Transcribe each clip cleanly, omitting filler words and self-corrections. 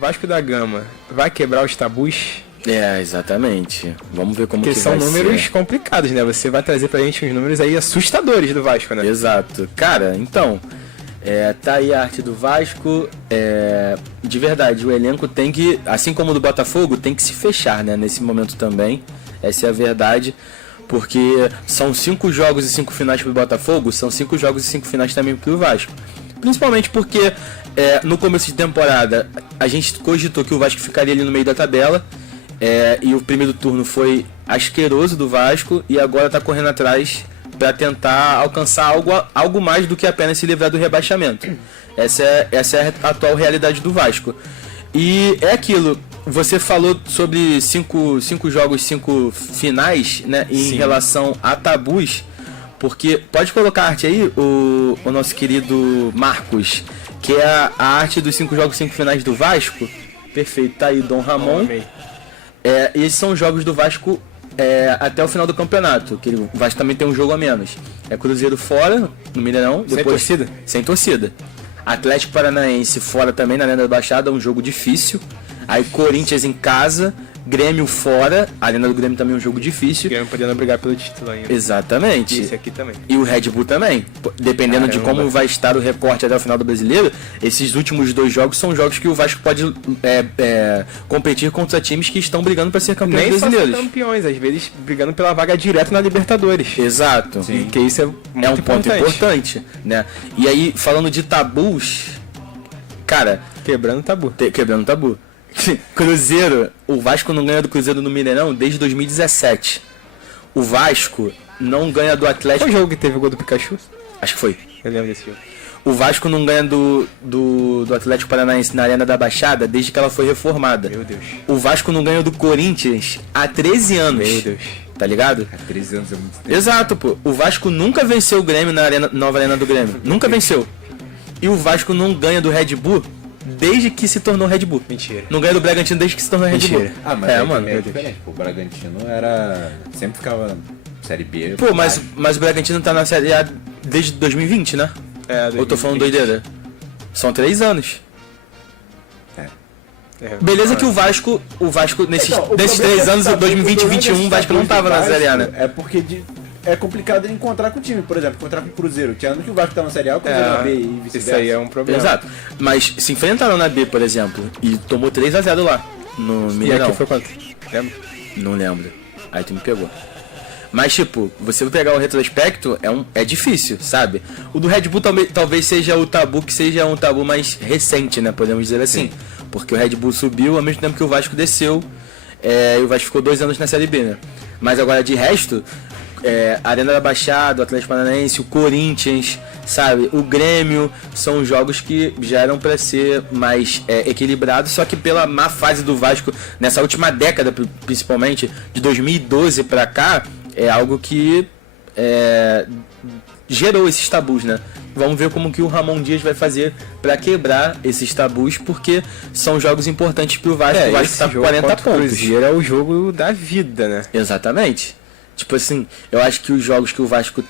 Vasco da Gama vai quebrar os tabus? Exatamente. Vamos ver como Porque que são vai números ser. complicados, né? Você vai trazer pra gente uns números aí assustadores do Vasco, né? Exato. Cara, então, tá aí a arte do Vasco. De verdade, o elenco tem que, assim como o do Botafogo, tem que se fechar, né? Nesse momento também. Essa é a verdade. Porque são 5 jogos e 5 finais pro Botafogo, são 5 jogos e 5 finais também pro Vasco. Principalmente porque no começo de temporada a gente cogitou que o Vasco ficaria ali no meio da tabela. E o primeiro turno foi asqueroso do Vasco e agora está correndo atrás para tentar alcançar algo mais do que apenas se livrar do rebaixamento. Essa é a atual realidade do Vasco. E é aquilo, você falou sobre 5 jogos, 5 finais, né, em relação a tabus, porque pode colocar a arte aí, o nosso querido Marcos, que é a arte dos 5 jogos, 5 finais do Vasco. Perfeito, tá aí Dom Ramon. Esses são os jogos do Vasco até o final do campeonato, que o Vasco também tem um jogo a menos. Cruzeiro fora, no Mineirão. Sem torcida? Sem torcida. Atlético Paranaense fora também, na Arena da Baixada, um jogo difícil. Aí Corinthians em casa, Grêmio fora, a Arena do Grêmio também é um jogo difícil. O Grêmio podendo brigar pelo título ainda. Exatamente. E esse aqui também. E o Red Bull também. Dependendo de como vai estar o recorte até o final do Brasileiro, esses últimos 2 jogos são jogos que o Vasco pode competir contra times que estão brigando para ser campeões Nem brasileiros. só campeões, às vezes brigando pela vaga direta na Libertadores. Exato. Sim. Porque isso é muito um ponto importante, né? E aí, falando de tabus, cara... Quebrando tabu. Quebrando tabu. Cruzeiro, o Vasco não ganha do Cruzeiro no Mineirão desde 2017. O Vasco não ganha do Atlético... Foi o jogo que teve o gol do Pikachu? Acho que foi. Eu lembro desse jogo. O Vasco não ganha do Atlético Paranaense na Arena da Baixada desde que ela foi reformada. Meu Deus. O Vasco não ganha do Corinthians há 13 anos. Meu Deus. Tá ligado? Há 13 anos é muito tempo. Exato, pô. O Vasco nunca venceu o Grêmio na nova Arena do Grêmio. Nunca venceu. E o Vasco não ganha do Red Bull desde que se tornou Red Bull. Mentira. Não ganha do Bragantino desde que se tornou Red Bull. Ah, mas mano. é diferente. Pô, o Bragantino sempre ficava Série B. Pô, mas o Bragantino tá na Série A desde 2020, né? Ou tô falando doideira? São 3 anos. Beleza que o Vasco nesses 3 anos, 2020 e 2021, o Vasco não tava na Série A, né? É porque é complicado encontrar com o time. Por exemplo, encontrar com o Cruzeiro. Tinha ano que o Vasco tá na Série A, o Cruzeiro na B e vice-versa. Isso aí é um problema. Exato. Mas se enfrentaram na B, por exemplo, e tomou 3-0 lá no Mineirão. E aqui foi quanto? Lembra? Não lembro. Aí tu me pegou. Mas, tipo, você pegar o retrospecto é difícil, sabe? O do Red Bull talvez seja o tabu que seja um tabu mais recente, né? Podemos dizer assim. Sim. Porque o Red Bull subiu ao mesmo tempo que o Vasco desceu. E o Vasco ficou 2 anos na Série B, né? Mas agora, de resto, Arena da Baixada, o Atlético Paranaense, o Corinthians, sabe? O Grêmio, são jogos que já eram para ser mais equilibrados, só que pela má fase do Vasco nessa última década, principalmente, de 2012 para cá, é algo que gerou esses tabus, né? Vamos ver como que o Ramon Dias vai fazer para quebrar esses tabus, porque são jogos importantes pro Vasco. O Vasco tá com 40 pontos. O Cruzeiro é o jogo da vida, né? Exatamente. Tipo assim, eu acho que os jogos que o Vasco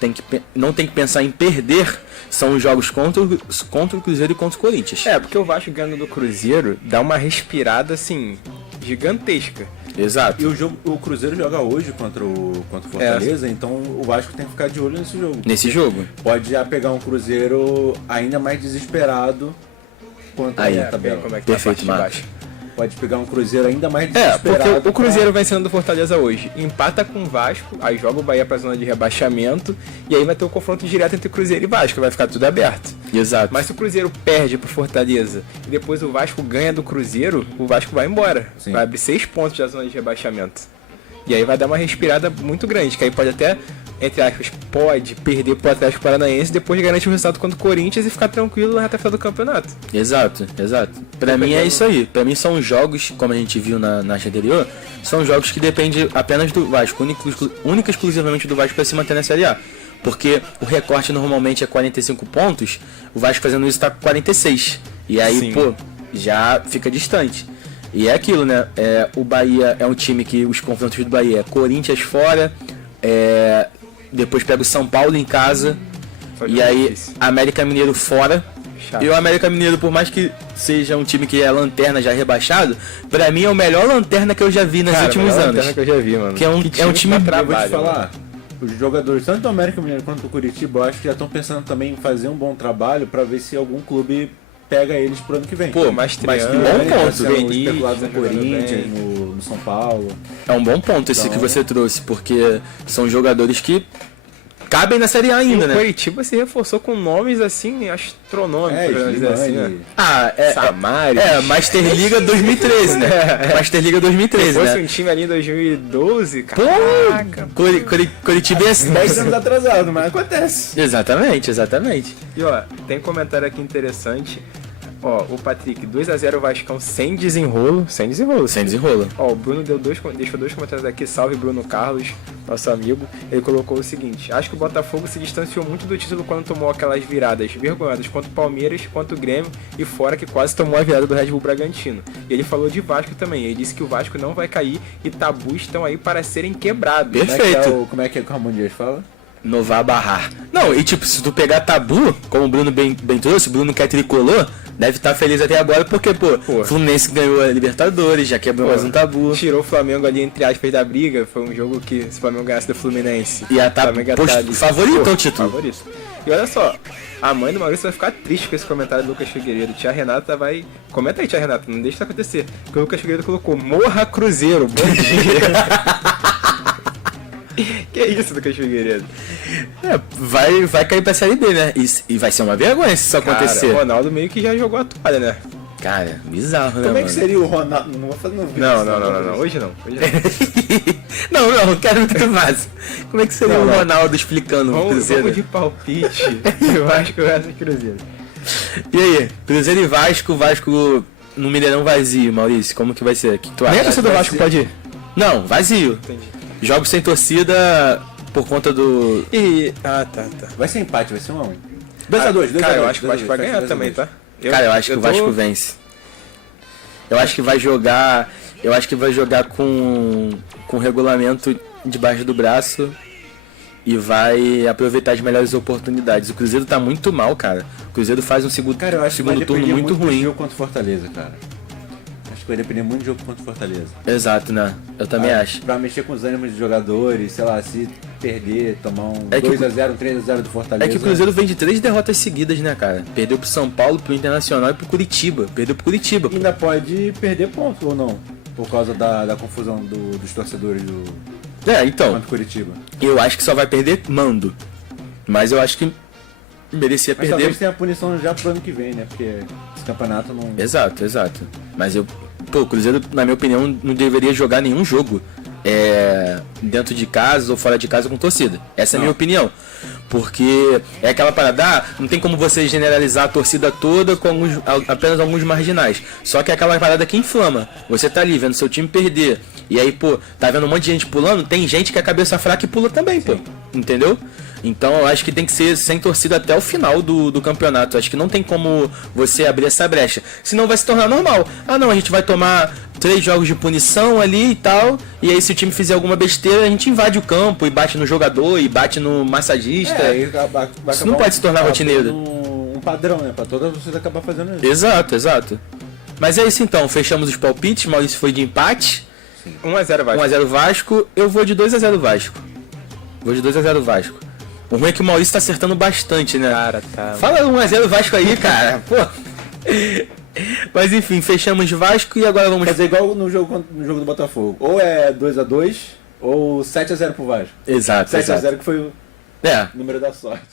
não tem que pensar em perder são os jogos contra o Cruzeiro e contra o Corinthians. Porque o Vasco ganhando do Cruzeiro dá uma respirada, assim, gigantesca. Exato. E o Cruzeiro joga hoje contra o Fortaleza, então o Vasco tem que ficar de olho nesse jogo. Nesse jogo. Pode já pegar um Cruzeiro ainda mais desesperado quanto a tabela. Como é que Perfeito, tá a Marcos. Pode pegar um Cruzeiro ainda mais desesperado. Porque o Cruzeiro vencendo do Fortaleza hoje, empata com o Vasco, aí joga o Bahia pra zona de rebaixamento, e aí vai ter o confronto direto entre Cruzeiro e Vasco, vai ficar tudo aberto. Exato. Mas se o Cruzeiro perde pro Fortaleza e depois o Vasco ganha do Cruzeiro, o Vasco vai embora. Sim. Vai abrir 6 pontos da zona de rebaixamento. E aí vai dar uma respirada muito grande, que aí pode até, entre aspas, pode perder pro Atlético Paranaense, depois garantir o resultado contra o Corinthians e ficar tranquilo na reta final do campeonato. Exato. Pra mim é isso aí. Pra mim são jogos, como a gente viu na anterior, são jogos que dependem apenas do Vasco, única e exclusivamente do Vasco para se manter na Série A. Porque o recorte normalmente é 45 pontos, o Vasco fazendo isso tá com 46. E aí, Sim. pô, já fica distante. E é aquilo, né? O Bahia é um time que os confrontos do Bahia é Corinthians fora, depois pega o São Paulo em casa, e aí América Mineiro fora. Chato. E o América Mineiro, por mais que seja um time que é lanterna já rebaixado, pra mim é o melhor lanterna que eu já vi nos últimos anos. Que eu já vi, mano. Que é um time dá Eu vou te trabalho, falar, os jogadores, tanto do América Mineiro quanto do Curitiba, eu acho que já estão pensando também em fazer um bom trabalho pra ver se algum clube pega eles pro ano que vem. Pô, Mastriani, bom ponto. Sendo Benítez, especulado no tá jogando Corinthians, bem. no São Paulo. É um bom ponto esse Então- que você trouxe, porque são jogadores que cabem na Série A E ainda, o né? Curitiba se reforçou com nomes assim astronômicos, pra dizer assim, né? Ah, Samares. Master Liga 2013, né? Master Liga Se 2013, fosse né? um time ali em 2012, Pô, caraca. Curitiba é 10 anos atrasado, mas acontece. Exatamente, exatamente. E ó, tem um comentário aqui interessante. Ó, o Patrick, 2x0 Vascão sem desenrolo. Sem desenrolo. Sem desenrolo. Ó, o Bruno deixou dois comentários aqui. Salve Bruno Carlos, nosso amigo. Ele colocou o seguinte: acho que o Botafogo se distanciou muito do título quando tomou aquelas viradas vergonhosas contra o Palmeiras, contra o Grêmio e fora que quase tomou a virada do Red Bull Bragantino. E ele falou de Vasco também. Ele disse que o Vasco não vai cair e tabus estão aí para serem quebrados. Perfeito. Como é que o Ramon Dias fala? Novar barrar. Não, e tipo, se tu pegar tabu, como o Bruno bem trouxe, o Bruno que é tricolor, deve estar feliz até agora porque, pô, o Fluminense ganhou a Libertadores, já quebrou mais um tabu. Tirou o Flamengo ali, entre aspas, da briga. Foi um jogo que, se o Flamengo ganhasse do Fluminense, E a o Flamengo ia tabu, tá ali. favorito Pô, ao título. Favorito. E olha só, a mãe do Maurício vai ficar triste com esse comentário do Lucas Figueiredo. Tia Renata vai... Comenta aí, tia Renata, não deixa isso acontecer. Porque o Lucas Figueiredo colocou: Morra Cruzeiro, bom dia. Que isso, Lucas Figueiredo? Vai cair pra Série B, né? E vai ser uma vergonha se isso acontecer. Cara, o Ronaldo meio que já jogou a toalha, né? Cara, bizarro, né, Como é que mano? seria o Ronaldo? Não vou fazer Não. Hoje não. não, quero que tu faça. Como é que seria o Ronaldo explicando o Cruzeiro? Vamos de palpite. Eu acho que eu acho Cruzeiro. E aí, Cruzeiro e Vasco no Mineirão vazio, Maurício, como que vai ser? O que tu acha? Nem a torcida do Vasco pode ir. Não, vazio. Entendi. Jogos sem torcida por conta do... Tá. Vai ser empate, vai ser 1x1. 2x2, 2x2. Cara, eu acho que o Vasco vai ganhar também, tá? Cara, eu acho que o Vasco vence. Eu acho que vai jogar com o regulamento debaixo do braço e vai aproveitar as melhores oportunidades. O Cruzeiro tá muito mal, cara. O Cruzeiro faz um segundo turno muito ruim. Do jogo contra o Fortaleza, cara. Acho que vai depender muito do jogo contra o Fortaleza. Exato, né? Eu também acho. Pra mexer com os ânimos dos jogadores, sei lá, se perder, tomar um É que 2x0, um 3x0 do Fortaleza. É que o Cruzeiro vem de 3 derrotas seguidas, né, cara? Perdeu pro São Paulo, pro Internacional e pro Curitiba. Perdeu pro Curitiba. ainda pode perder pontos ou não? Por causa da confusão dos torcedores do Então, contra o Curitiba. eu acho que só vai perder mando. Mas eu acho que merecia Mas perder. talvez tenha a punição já pro ano que vem, né? Porque esse campeonato não... Exato. Mas o Cruzeiro, na minha opinião, não deveria jogar nenhum jogo dentro de casa ou fora de casa com torcida. Essa é a minha opinião. Porque é aquela parada, não tem como você generalizar a torcida toda com apenas alguns marginais. Só que é aquela parada que inflama. Você tá ali vendo seu time perder. E aí, pô, tá vendo um monte de gente pulando, tem gente que é cabeça fraca e pula também, pô. Entendeu? Então eu acho que tem que ser sem torcida até o final do campeonato. Acho que não tem como você abrir essa brecha. Senão vai se tornar normal. Ah não, a gente vai tomar 3 jogos de punição ali e tal. E aí se o time fizer alguma besteira, a gente invade o campo e bate no jogador e bate no massagista. Isso não pode se tornar rotineiro. Um padrão, né? Pra toda torcida acabar fazendo isso. Exato. Mas é isso então, fechamos os palpites. Maurício foi de empate. 1x0 Vasco. 1x0 Vasco. Eu vou de 2x0 Vasco. Vou de 2x0 Vasco. O ruim é que o Maurício tá acertando bastante, né? Cara, tá. Fala 1x0 Vasco aí, cara. Pô. Mas enfim, fechamos Vasco e agora vamos... Fazer igual no jogo do Botafogo. Ou é 2x2, ou 7x0 pro Vasco. Exato. 7x0 que foi o É. número da sorte.